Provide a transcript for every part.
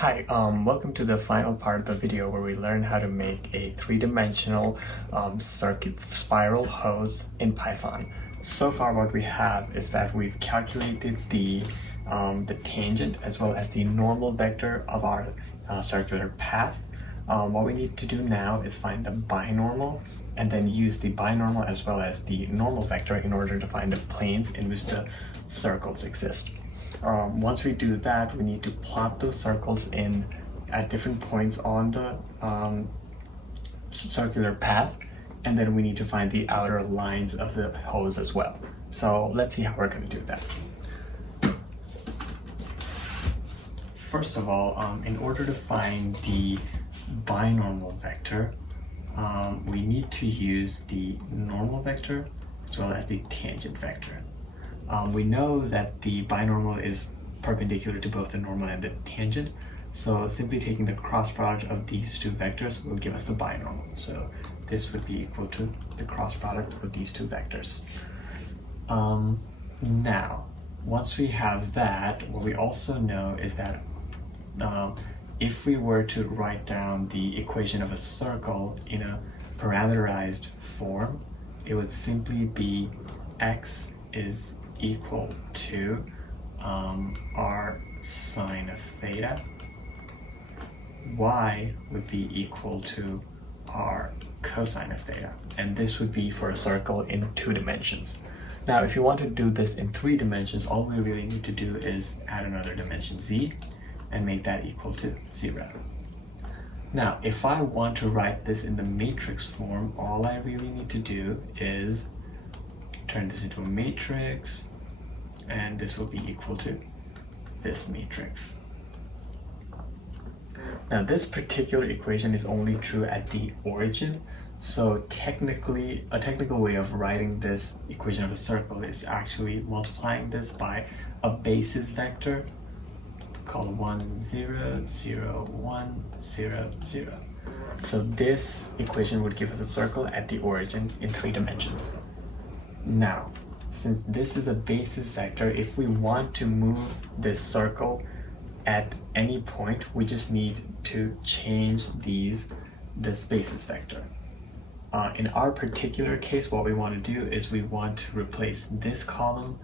Hi, welcome to the final part of the video where we learn how to make a three-dimensional circuit spiral hose in Python. So far what we have is that we've calculated the tangent as well as the normal vector of our circular path. What we need to do now is find the binormal and then use the binormal as well as the normal vector in order to find the planes in which the circles exist. Once we do that, we need to plot those circles in at different points on the circular path, and then we need to find the outer lines of the hose as well. So let's see how we're going to do that. First of all, in order to find the binormal vector, we need to use the normal vector as well as the tangent vector. We know that the binormal is perpendicular to both the normal and the tangent, so simply taking the cross product of these two vectors will give us the binormal. So this would be equal to the cross product of these two vectors. Now, once we have that, what we also know is that if we were to write down the equation of a circle in a parameterized form, it would simply be x is equal to r sine of theta. Y would be equal to r cosine of theta. And this would be for a circle in 2 dimensions. Now, if you want to do this in 3 dimensions, all we really need to do is add another dimension z and make that equal to 0. Now, if I want to write this in the matrix form, all I really need to do is turn this into a matrix, and this will be equal to this matrix. Now, this particular equation is only true at the origin, so technically, a technical way of writing this equation of a circle is actually multiplying this by a basis vector called 1, 0, 0, 1, 0, 0. So this equation would give us a circle at the origin in 3 dimensions. Now, since this is a basis vector, if we want to move this circle at any point, we just need to change this basis vector. In our particular case, what we want to do is we want to replace this column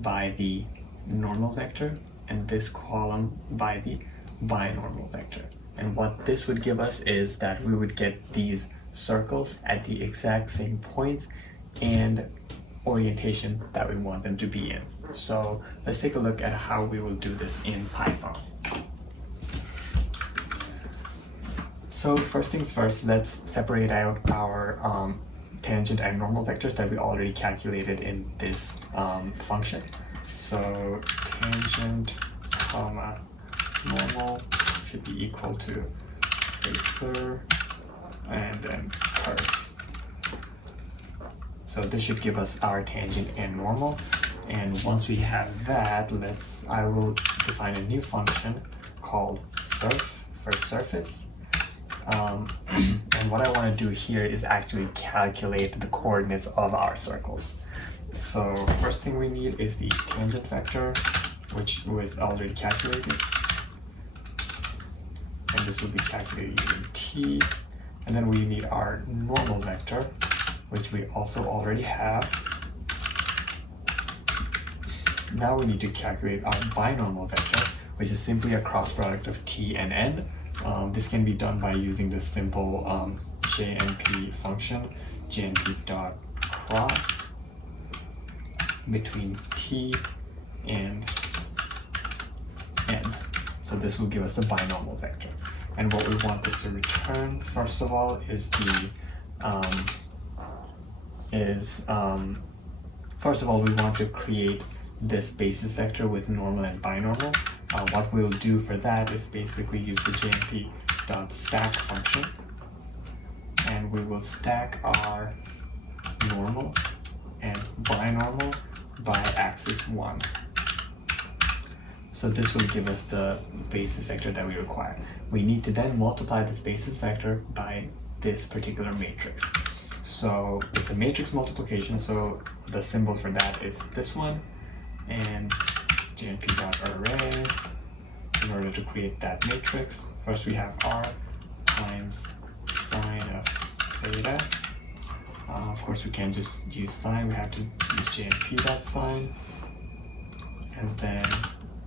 by the normal vector and this column by the binormal vector. And what this would give us is that we would get these circles at the exact same points and orientation that we want them to be in. So let's take a look at how we will do this in Python. So first things first, let's separate out our tangent and normal vectors that we already calculated in this function. So tangent comma normal should be equal to tracer and then curve. So this should give us our tangent and normal. And once we have that, I will define a new function called surf for surface. And what I want to do here is actually calculate the coordinates of our circles. So first thing we need is the tangent vector, which was already calculated. And this will be calculated using t. And then we need our normal vector, which we also already have. Now we need to calculate our binormal vector, which is simply a cross product of t and n. This can be done by using the simple JNP function, jnp.cross between t and n. So this will give us the binormal vector. And what we want this to return, first of all, is first of all, we want to create this basis vector with normal and binormal. What we'll do for that is basically use the jnp.stack function, and we will stack our normal and binormal by axis 1. So this will give us the basis vector that we require. We need to then multiply this basis vector by this particular matrix. So it's a matrix multiplication, so the symbol for that is this one, and jnp.array in order to create that matrix. First we have r times sine of theta. Of course we can't just use sine, we have to use JNP dot sine. And then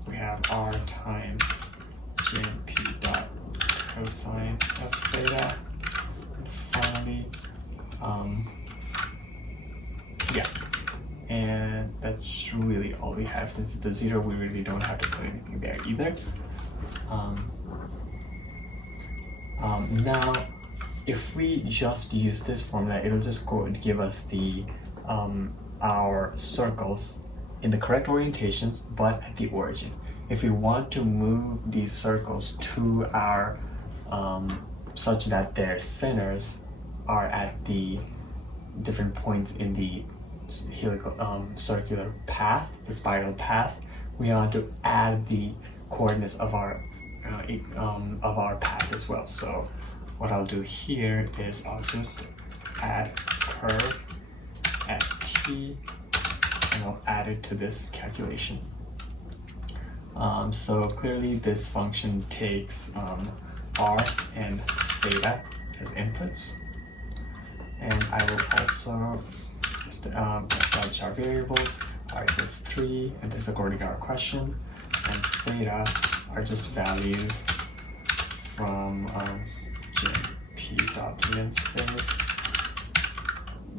we have r times JNP dot cosine of theta. And finally, yeah. And that's really all we have. Since it's a 0, we really don't have to put anything there either. Now, if we just use this formula, it'll just go and give us the our circles in the correct orientations, but at the origin. If we want to move these circles to our such that their centers are at the different points in the helical circular path, the spiral path, we want to add the coordinates of our path as well. So what I'll do here is I'll just add curve at t, and I'll add it to this calculation. So clearly this function takes r and theta as inputs, and I will also establish our variables. R equals 3, and this is according to our question, and theta are just values from JP dot min space.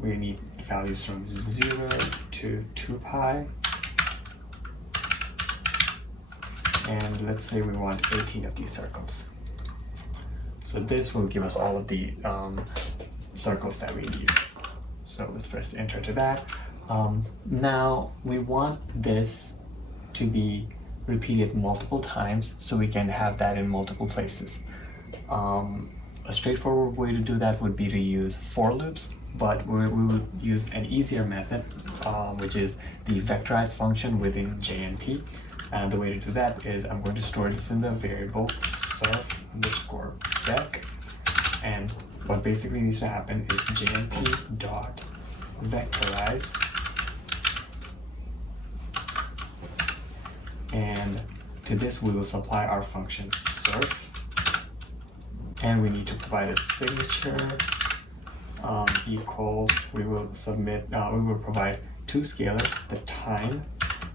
We need values from 0 to 2 pi. And let's say we want 18 of these circles. So this will give us all of the circles that we need. So let's press enter to that. Now we want this to be repeated multiple times so we can have that in multiple places. A straightforward way to do that would be to use for loops, but we will use an easier method, which is the vectorized function within JNP. And the way to do that is I'm going to store this in the variable surf underscore vec, and what basically needs to happen is JNP dot vectorize, and to this we will supply our function surf, and we need to provide a signature equals, we will provide two scalars, the time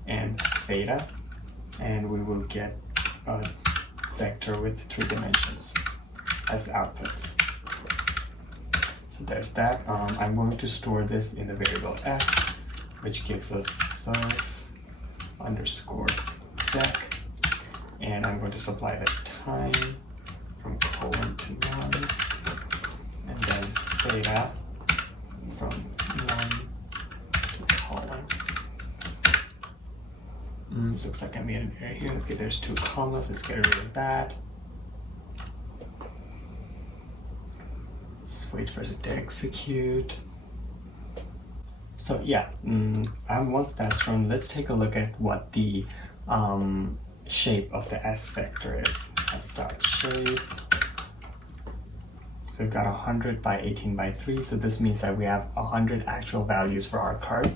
and theta, and we will get a vector with 3 dimensions as outputs. So there's that. I'm going to store this in the variable s, which gives us surf underscore vec, and I'm going to supply the time from colon to 1, and then theta from 1 to colon. Looks like I made an error here. Okay, there's 2 commas. Let's get rid of that. Let's wait for it to execute. So yeah, once that's run, let's take a look at what the shape of the S vector is. Let's start shape. So we've got 100 by 18 by 3. So this means that we have 100 actual values for our curve,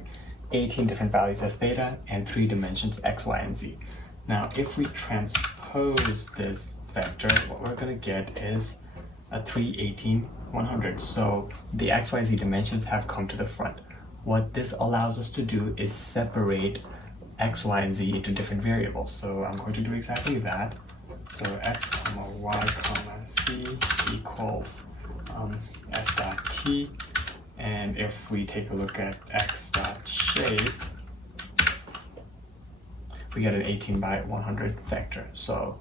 18 different values of theta, and 3 dimensions x, y, and z. Now, if we transpose this vector, what we're going to get is a 3, 18, 100. So the x, y, z dimensions have come to the front. What this allows us to do is separate x, y, and z into different variables. So I'm going to do exactly that. So x, y, z equals s dot t. And if we take a look at x dot shape, we get an 18 by 100 vector. So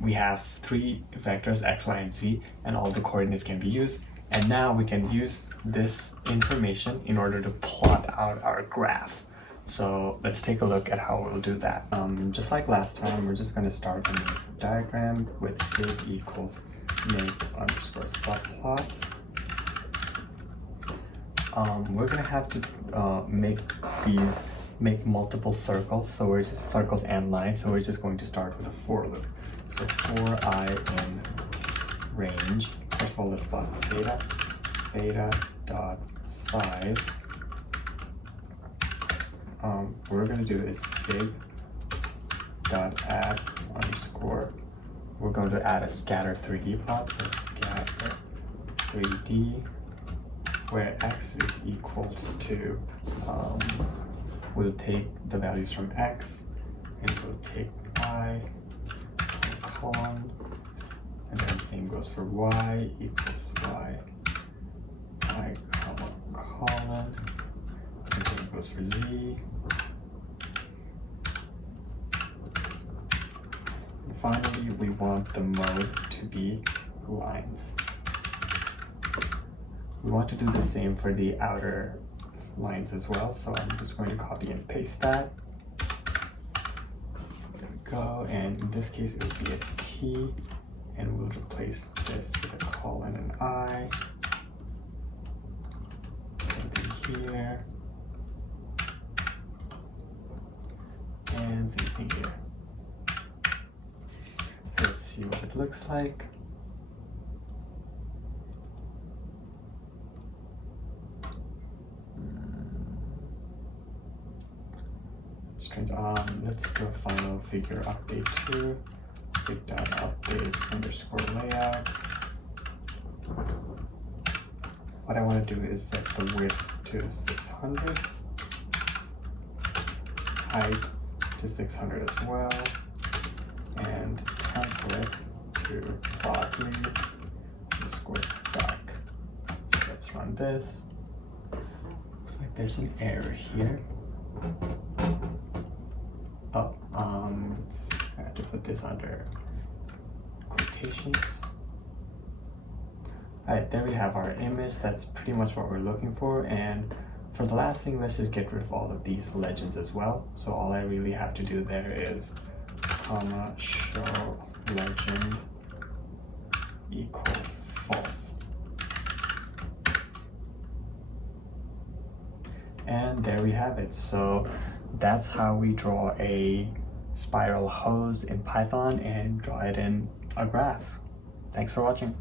we have 3 vectors, x, y, and z, and all the coordinates can be used. And now we can use this information in order to plot out our graphs. So let's take a look at how we'll do that. Just like last time, we're just going to start a new diagram with fig equals make underscore subplots. We're going to have to make multiple circles, so we're just circles and lines, so we're just going to start with a for loop. So for I in range, first of all, let's plot theta dot size. What we're going to do is fig dot add underscore. We're going to add a scatter 3D plot, so scatter 3D, where x is equals to, we'll take the values from x, and we'll take y, colon, and then same goes for y equals y, comma, colon, and same goes for z. And finally, we want the mode to be lines. We want to do the same for the outer lines as well, so I'm just going to copy and paste that. There we go, and in this case it would be a T, and we'll replace this with a colon and I. Same thing here, and same thing here. So let's see what it looks like. Let's do a final figure update too. Fig.update underscore layouts. What I want to do is set the width to 600, height to 600 as well, and template to broadly underscore dark. So let's run this. Looks like there's an error here. Oh, I have to put this under quotations. Alright, there we have our image. That's pretty much what we're looking for. And for the last thing, let's just get rid of all of these legends as well. So all I really have to do there is comma show legend equals false. And there we have it. So that's how we draw a spiral hose in Python and draw it in a graph. Thanks for watching.